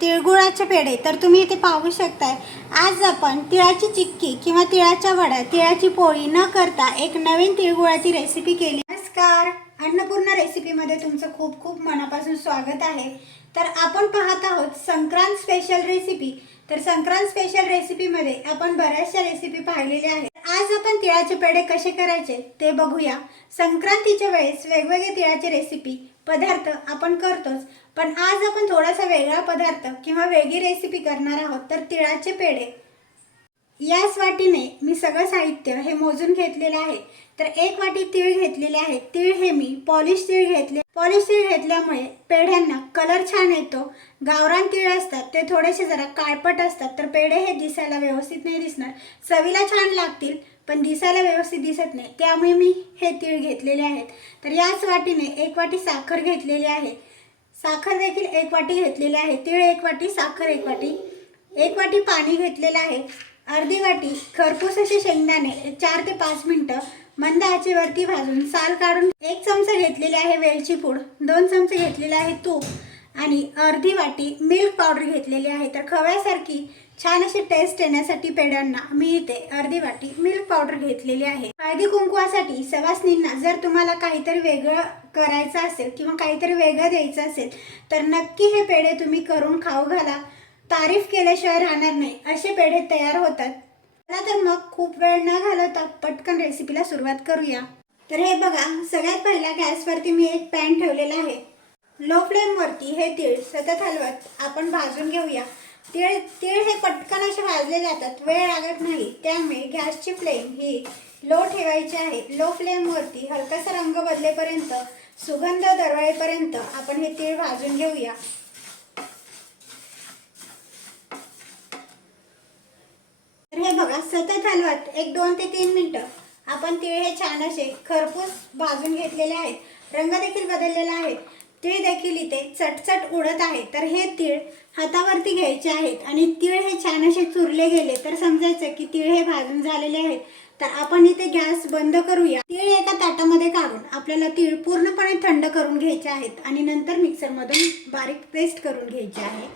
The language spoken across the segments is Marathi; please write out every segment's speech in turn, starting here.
तिळगुळाचे पेढे तर तुम्ही इथे पाहू शकताय. आज आपण तिळाची चिक्की किंवा तिळाच्या वड्या तिळाची पोळी न करता एक नवीन तिळगुळाची रेसिपी केली. नमस्कार. अन्नपूर्णा रेसिपीमध्ये तुमचं खूप खूप मनापासून स्वागत आहे. तर आपण पाहत आहोत संक्रांत स्पेशल रेसिपी तर संक्रांत स्पेशल रेसिपीमध्ये आपण बऱ्याचशा रेसिपी पाहिलेल्या आहेत. आज आपण तिळाचे पेढे कसे करायचे ते बघूया. संक्रांतीच्या वेळेस वेगवेगळे तिळाचे रेसिपी पदार्थ आपण करतोच. पण आज आपण थोडासा वेगळा पदार्थ किंवा वेगळी रेसिपी करणार आहोत तर तिळाचे पेढे. याच वाटीने मी सगळं साहित्य हे मोजून घेतलेलं आहे. तर एक वाटी तीळ घेतलेले आहे. तीळ हे मी पॉलिश तीळ घेतले. पॉलिश तीळ घेतल्यामुळे पेढ्यांना कलर छान येतो. गावरान तीळ असतात ते थोडेसे जरा काळपट असतात तर पेढे हे दिसायला व्यवस्थित नाही दिसणार. चवीला छान लागतील पण दिसायला व्यवस्थित दिसत नाही. त्यामुळे मी हे तीळ घेतलेले आहेत. तर याच वाटीने एक वाटी साखर घेतलेली आहे. साखर देखील एक वाटी घेतलेली आहे. तीळ एक वाटी साखर एक वाटी. एक वाटी पाणी घेतलेलं आहे. अर्धी वाटी खरपूस असे शेंगदाणे चार ते पाच मिनटं मंद आचेवरती भाजून साल काढून एक चमचा घेतलेले आहे वेलची पूड दोन चमचे घेतलेले आहे तूप आणि अर्धी वाटी मिल्क पावडर घेतलेली आहे. तर खव्यासारखी छान अशी टेस्ट येण्यासाठी पेढ्यांना मी इथे अर्धी वाटी मिल्क पावडर घेतलेली आहे. हळदी कुंकवासाठी सवासनींना जर तुम्हाला काहीतरी वेगळं करायचं असेल किंवा काहीतरी वेगळं द्यायचं असेल तर नक्की हे पेढे तुम्ही करून खाऊ घाला. तारीफ केल्याशिवाय राहणार नाही. असे पेढे तयार होतात. चला तर मग खूप वेळ न घालवता पटकन रेसिपीला सुरुवात करूया. तर हे बघा सगळ्यात पहिला गॅसवरती मी एक पॅन ठेवलेला आहे. लो फ्लेमवरती हे तीळ सतत हलवत आपण भाजून घेऊया. तीळ तीळ हे पटकन असे भाजले जातात वेळ लागत नाही. त्यामुळे गॅसची फ्लेम ही लो ठेवायची आहे. लो फ्लेमवरती हलकासा रंग बदलेपर्यंत सुगंध दरवळेपर्यंत आपण हे तीळ भाजून घेऊया. हे बघा सतत हलवत. एक दोन ते तीन मिनटं. आपण तीळ हे छान असे खरपूस भाजून घेतलेले आहेत. रंग देखील बदललेला आहे. तीळ देखील इथे चटचट उडत आहे. तर हे तीळ हातावरती घ्यायचे आहेत. आणि तीळ हे छान असे चुरले गेले तर समजायचं की तीळ हे भाजून झालेले आहेत. तर आपण इथे गॅस बंद करूया. तीळ एका ताटामध्ये काढून आपल्याला तीळ पूर्णपणे थंड करून घ्यायचे आहेत. आणि नंतर मिक्सरमधून बारीक पेस्ट करून घ्यायची आहे.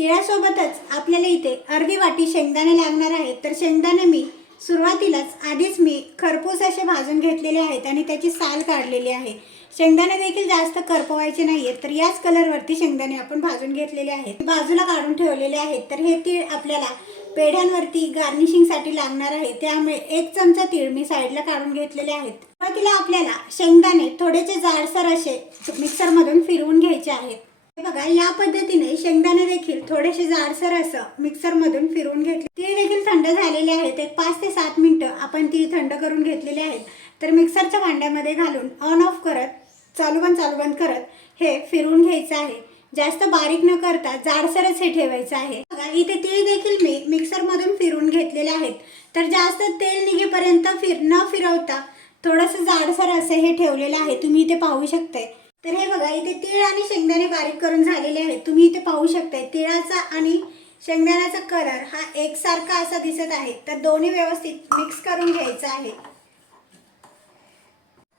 तिळासोबतच आपल्याला इथे अर्धी वाटी शेंगदाणे लागणार आहेत तर शेंगदाणे मी सुरुवातीलाच आधीच मी खरपूस असे भाजून घेतलेले आहेत आणि त्याची साल काढलेली आहे. शेंगदाणे देखील जास्त करपवायचे नाही आहेत तर याच कलरवरती शेंगदाणे आपण भाजून घेतलेले आहेत. बाजूला काढून ठेवलेले आहेत तर हे तीळ आपल्याला पेढ्यांवरती गार्निशिंगसाठी लागणार आहे. त्यामुळे एक चमचा तीळ मी साईडला काढून घेतलेले आहेत. सुरुवातीला आपल्याला शेंगदाणे थोडेसे जाडसर असे मिक्सरमधून फिरवून घ्यायचे आहेत. हे बघा या पद्धतीने शेंगदाणे देखील थोडेसे जाडसर असं मिक्सरमधून फिरवून घेतले. ते देखील थंड झालेले आहेत. एक पाच ते सात मिनटं आपण ती थंड करून घेतलेली आहेत. तर मिक्सरच्या भांड्यामध्ये घालून ऑन ऑफ करत चालू बंद चालू बंद करत हे फिरवून घ्यायचं आहे. जास्त बारीक न करता जाडसरच हे ठेवायचं आहे. बघा इथे तेल देखील मी मिक्सरमधून फिरवून घेतलेले आहेत. तर जास्त तेल निघेपर्यंत फिर न फिरवता थोडंसं जाडसर असं हे ठेवलेलं आहे. तुम्ही इथे पाहू शकताय. तर हे बघा इथे तीळ आणि शेंगदाणे बारीक करून झालेले आहेत. तुम्ही इथे पाहू शकताय तिळाचा आणि शेंगदाण्याचा कलर हा एकसारखा असा दिसत आहे. तर दोन्ही व्यवस्थित मिक्स करून घ्यायचा आहे.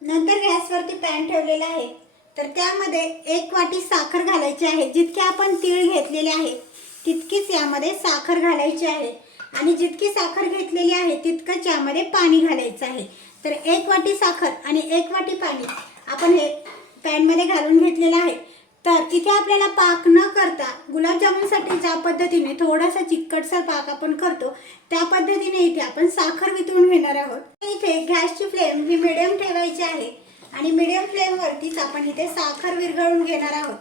नंतर गॅसवरती पॅन ठेवलेला आहे. तर त्यामध्ये एक वाटी साखर घालायची आहे. जितके आपण तीळ घेतलेले आहे तितकीच यामध्ये साखर घालायची आहे. आणि जितकी साखर घेतलेली आहे तितकंच यामध्ये पाणी घालायचं आहे. तर एक वाटी साखर आणि एक वाटी पाणी. आपण हे पॅनमध्ये घालून घेतलेला आहे. तर इथे आपल्याला पाक न करता गुलाबजामुनसाठी ज्या पद्धतीने थोडासा चिकटसर पाक आपण करतो त्या पद्धतीने इथे आपण साखर वितळून घेणार आहोत. इथे गॅसची फ्लेम ही मिडियम ठेवायची आहे आणि मिडियम फ्लेमवरतीच आपण इथे साखर विरघळून घेणार आहोत.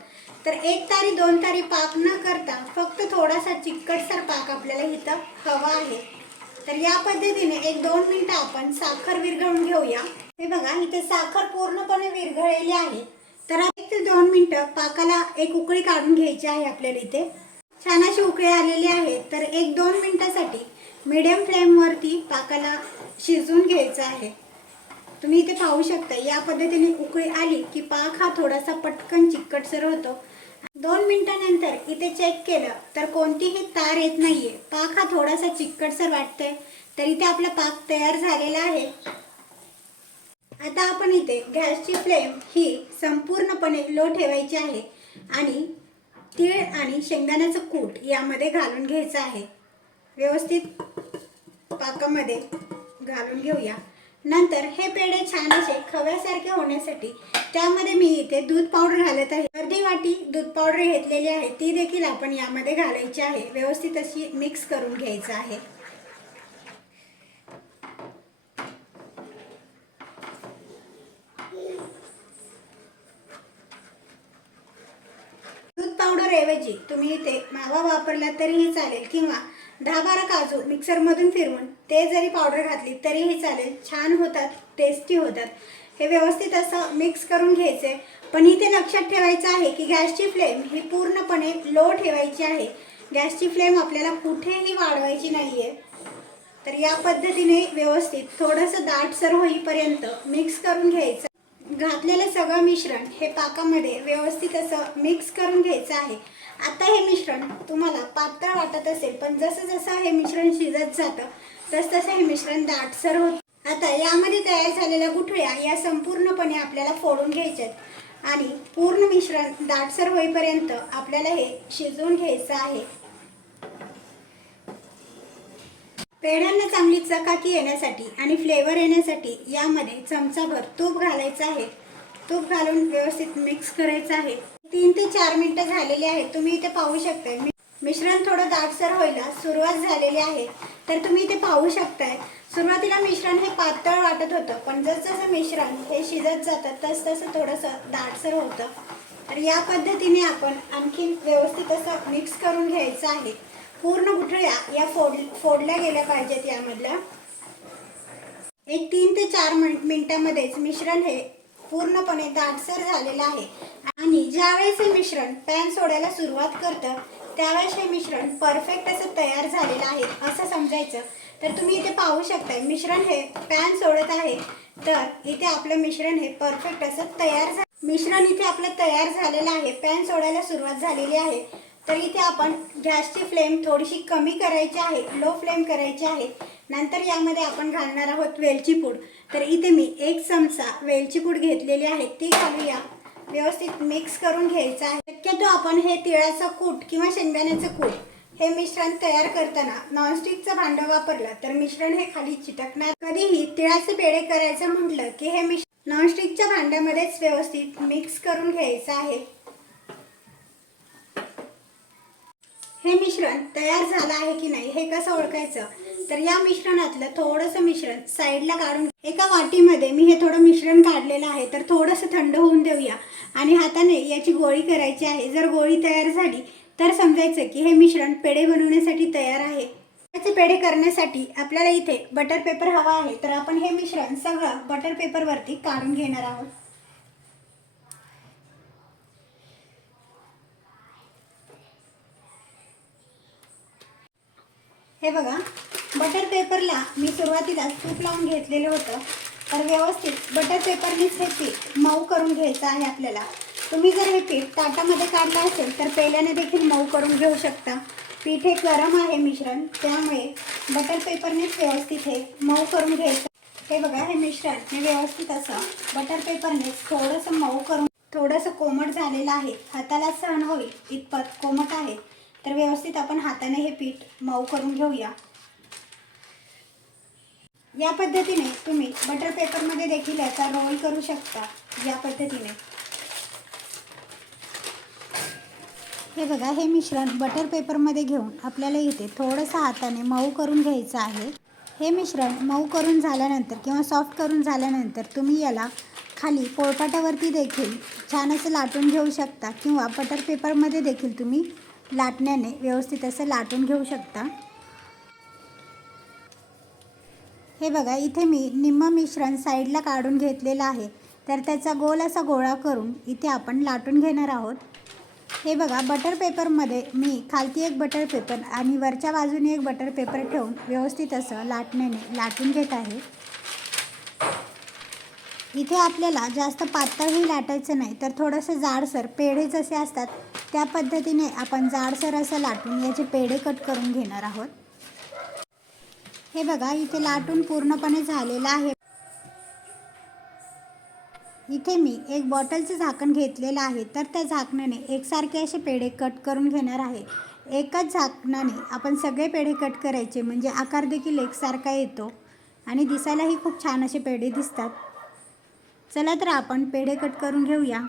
तर एक तारी दोन तारी पाक न करता फक्त थोडासा चिकटसर पाक आपल्याला इथं हवा आहे. तर या पद्धतीने एक दोन मिनटं आपण साखर विरघळून घेऊया. हे बघा इथे साखर पूर्णपणे विरघळलेली आहे. तर एक ते दोन मिनटं पाकाला एक उकळी काढून घ्यायची आहे आपल्याला इथे. छान अशी उकळी आलेली आहे तर एक दोन मिनटासाठी मीडियम फ्लेमवरती पाकाला शिजवून घ्यायचं आहे. तुम्ही इथे पाहू शकता या पद्धतीने उकळी आली की पाक हा थोडासा पटकन चिकटसर होतो दोन मिनटानंतर इथे चेक केलं तर कोणतीही तार येत नाहीये. पाक हा थोडासा चिकटसर वाटतोय तर इथे आपला पाक तयार झालेला आहे. आता आपण इथे गॅसची फ्लेम ही संपूर्णपणे लो ठेवायची आहे आणि तीळ आणि शेंगदाण्याचं कूट यामध्ये घालून घ्यायचं आहे. व्यवस्थित पाकामध्ये घालून घेऊया. नंतर हे पेढे छान असे खव्यासारखे होण्यासाठी त्यामध्ये मी इथे दूध पावडर घालत आहे. अर्धी वाटी दूध पावडर घेतलेली आहे. ती देखील आपण यामध्ये घालायची आहे. व्यवस्थित अशी मिक्स करून घ्यायचं आहे. दूध ऐवजी तुम्ही इथे मावा वापरला तरीही चालेल किंवा दहा बारा काजू मिक्सरमधून फिरवून ते जरी पावडर घातली तरीही चालेल. छान होतात टेस्टी होतात. हे व्यवस्थित असं मिक्स करून घ्यायचे पण इथे लक्षात ठेवायचं आहे की गॅसची फ्लेम ही पूर्णपणे लो ठेवायची आहे. गॅसची फ्लेम आपल्याला कुठेही वाढवायची नाही आहे तर या पद्धतीने व्यवस्थित थोडंसं दाटसर होईपर्यंत मिक्स करून घ्यायचं. घातलेलं सगळं मिश्रण हे पाकामध्ये व्यवस्थित असं मिक्स करून घ्यायचं आहे. आता हे मिश्रण तुम्हाला पातळ वाटत असेल पण जसं जसं हे मिश्रण शिजत जातं तसतसं हे मिश्रण दाटसर होत. आता यामध्ये तयार झालेल्या गुठळ्या या संपूर्णपणे आपल्याला फोडून घ्यायच्यात. आणि पूर्ण मिश्रण दाटसर होईपर्यंत आपल्याला हे शिजवून घ्यायचं आहे. पेढ्यांना चांगली चकाकी येण्यासाठी आणि फ्लेवर येण्यासाठी यामध्ये चमचाभर तूप घालायचं आहे. तूप घालून व्यवस्थित मिक्स करायचं आहे. तीन ते चार मिनटं झालेली आहेत. तुम्ही इथे पाहू शकताय. मिश्रण थोडं दाटसर व्हायला सुरुवात झालेली आहे. तर तुम्ही इथे पाहू शकताय. सुरुवातीला मिश्रण हे पातळ वाटत होतं पण जसजसं मिश्रण हे शिजत जातं तसतसं थोडंसं दाटसर होतं. तर या पद्धतीने आपण आणखी व्यवस्थित असं मिक्स करून घ्यायचं आहे. पूर्ण गुठळ्या या फोड फोडल्या गेल्या पाहिजेत यामधल्या. एक तीन ते चार मिनिटांमध्येच मिनिटामध्येच मिश्रण हे पूर्णपणे दाटसर झालेलं आहे. आणि ज्यावेळेस हे मिश्रण पॅन सोडायला सुरुवात करतं त्यावेळेस हे मिश्रण परफेक्ट असं तयार झालेलं आहे असं समजायचं. तर तुम्ही इथे पाहू शकताय मिश्रण हे पॅन सोडत आहे. तर इथे आपलं मिश्रण हे परफेक्ट असं तयार झा मिश्रण इथे आपलं तयार झालेलं आहे पॅन सोडायला सुरुवात झालेली आहे. तर इथे आपण गॅसची फ्लेम थोडीशी कमी करायची आहे लो फ्लेम करायची आहे. नंतर यामध्ये आपण घालणार आहोत वेलची पूड. तर इथे मी एक चमचा वेलची पूड घेतलेली आहे ती घालूया. व्यवस्थित मिक्स करून घ्यायचं आहे. शक्यतो आपण हे तिळाचं कूट किंवा शेंगदाण्याचं कूट हे मिश्रण तयार करताना नॉनस्टिकचं भांडं वापरलं तर मिश्रण हे खाली चिटकणार. कधीही तिळाचे पेढे करायचं म्हटलं की हे मिश्रण नॉनस्टिकच्या भांड्यामध्येच व्यवस्थित मिक्स करून घ्यायचं आहे. हे मिश्रण तयार झालं आहे की नाही हे कसं ओळखायचं? तर या मिश्रणातलं थोडंसं मिश्रण साईडला काढून एका वाटीमध्ये मी हे थोडं मिश्रण काढलेलं आहे तर थोडंसं थंड होऊन देऊया. आणि हाताने याची गोळी करायची आहे. जर गोळी तयार झाली तर समजायचं की हे मिश्रण पेढे बनवण्यासाठी तयार आहे. याचे पेढे करण्यासाठी आपल्याला इथे बटर पेपर हवा आहे. तर आपण हे मिश्रण सगळं बटर पेपरवरती काढून घेणार आहोत. हे बघा बटर पेपरला मी सुरुवातीला तूप लावून घेतलेलं होतं तर व्यवस्थित बटर पेपरनेच हे पीठ मऊ करून घ्यायचं आहे आपल्याला. तुम्ही जर हे पीठ ताटामध्ये काढलं असेल तर पेल्याने देखील मऊ करून घेऊ शकता. पीठ हे गरम आहे मिश्रण त्यामुळे बटर पेपरनेच व्यवस्थित हे मऊ करून घ्यायचं. हे बघा हे मिश्रण हे व्यवस्थित असं बटर पेपरनेच थोडंसं मऊ करून थोडंसं कोमट झालेलं आहे. हाताला सहन होईल इतपत कोमट आहे. तर व्यवस्थित आपण हाताने हे पीठ मऊ करून घेऊया. या पद्धतीने तुम्ही बटर पेपरमध्ये देखील याचा रोल करू शकता. या पद्धतीने. हे बघा हे मिश्रण बटर पेपरमध्ये घेऊन आपल्याला इथे थोडंसं हाताने मऊ करून घ्यायचं आहे. हे मिश्रण मऊ करून झाल्यानंतर किंवा सॉफ्ट करून झाल्यानंतर तुम्ही याला खाली पोळपाटावरती देखील छान असं लाटून घेऊ शकता किंवा बटर पेपरमध्ये देखील तुम्ही लाटण्याने व्यवस्थित असं लाटून घेऊ शकता. हे बघा इथे मी निम्म मिश्रण साईडला काढून घेतलेलं आहे. तर त्याचा गोल असा गोळा करून इथे आपण लाटून घेणार आहोत. हे बघा बटर पेपरमध्ये मी खालती एक बटर पेपर आणि वरच्या बाजूने एक बटर पेपर ठेवून व्यवस्थित असं लाटण्याने लाटून घेत आहे. इथे आपल्याला जास्त पातळही लाटायचं नाही तर थोडंसं जाडसर पेढे जसे असतात त्या पद्धतीने आपण जाडसर असं लाटून याचे पेढे कट करून घेणार आहोत. हे बघा इथे लाटून पूर्णपणे झालेलं आहे. इथे मी एक बॉटलचं झाकण घेतलेलं आहे तर त्या झाकणाने एकसारखे असे पेढे कट करून घेणार आहे. एकाच झाकणाने आपण सगळे पेढे कट करायचे म्हणजे आकार देखील एकसारखा येतो आणि दिसायलाही खूप छान असे पेढे दिसतात. चला तर आपण पेढे कट करून घेऊया.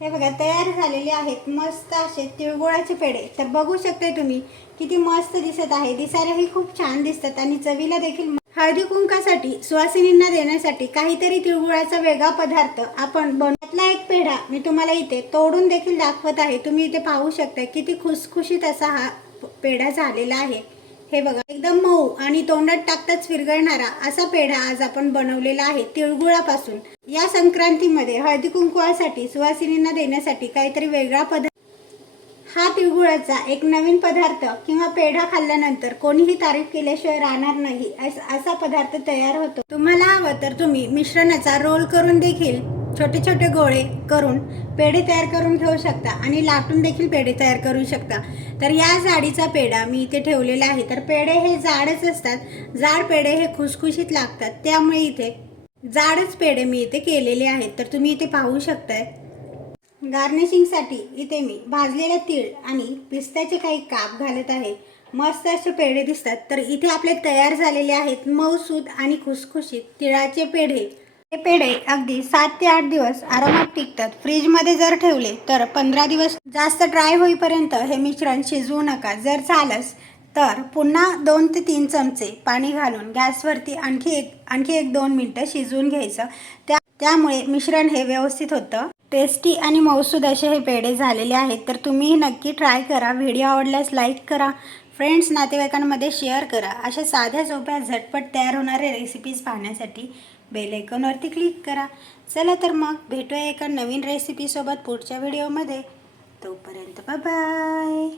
हे बघा तयार झालेले आहेत मस्त असे तिळगुळाचे पेढे. तर बघू शकते तुम्ही किती मस्त दिसत आहे. दिसायलाही खूप छान दिसतात आणि चवीला देखील हळदी कुंकासाठी सुवासिनींना देण्यासाठी काहीतरी तिळगुळाचा वेगळा पदार्थ आपण बनवतला एक पेढा मी तुम्हाला इथे तोडून देखील दाखवत आहे. तुम्ही इथे पाहू शकता किती खुसखुशीत असा हा पेढा झालेला आहे. हे बघा एकदम मऊ आणि तोंडात टाकताच विरघळणारा असा पेढा आज आपण बनवलेला आहे तिळगुळापासून. या संक्रांतीमध्ये हळदी कुंकवासाठी सुवासिनींना देण्यासाठी काहीतरी वेगळा पदार्थ हा तिळगुळाचा एक नवीन पदार्थ किंवा पेढा खाल्ल्यानंतर कोणीही तारीफ केल्याशिवाय राहणार नाही असा पदार्थ तयार होतो. तुम्हाला हवं तर तुम्ही मिश्रणाचा रोल करून देखील छोटे छोटे गोळे करून पेढे तयार करून ठेवू शकता आणि लाटून देखील पेढे तयार करू शकता. तर या जाडीचा पेढा मी इथे ठेवलेला आहे. तर पेढे हे जाडच असतात. जाड पेढे हे खुसखुशीत लागतात. त्यामुळे इथे जाडच पेढे मी इथे केलेले आहेत. तर तुम्ही इथे पाहू शकताय. गार्निशिंगसाठी इथे मी भाजलेला तीळ आणि पिस्त्याचे काही काप घालत आहे. मस्त असे पेढे दिसतात. तर इथे आपले तयार झालेले आहेत मऊसूद आणि खुसखुशीत तिळाचे पेढे. हे पेढे अगदी सात ते आठ दिवस आरामात टिकतात फ्रीजमध्ये जर ठेवले तर पंधरा दिवस जास्त ड्राय होईपर्यंत हे मिश्रण शिजवू नका. जर झालंच तर पुन्हा दोन ते तीन चमचे पाणी घालून गॅसवरती आणखी एक आणखी एक दोन मिनटं शिजवून घ्यायचं. त्या त्यामुळे मिश्रण हे व्यवस्थित होतं. टेस्टी आणि मौसूद असे हे पेढे झालेले आहेत. तर तुम्ही नक्की ट्राय करा. व्हिडिओ आवडल्यास लाईक करा. फ्रेंड्स नातेवाईकांमध्ये शेअर करा. अशा साध्या सोप्या झटपट तयार होणारे रेसिपीज पाहण्यासाठी बेल आयकॉनवरती क्लिक करा. चला तर मग भेटूया एका नवीन रेसिपीसोबत पुढच्या व्हिडिओमध्ये तोपर्यंत बाय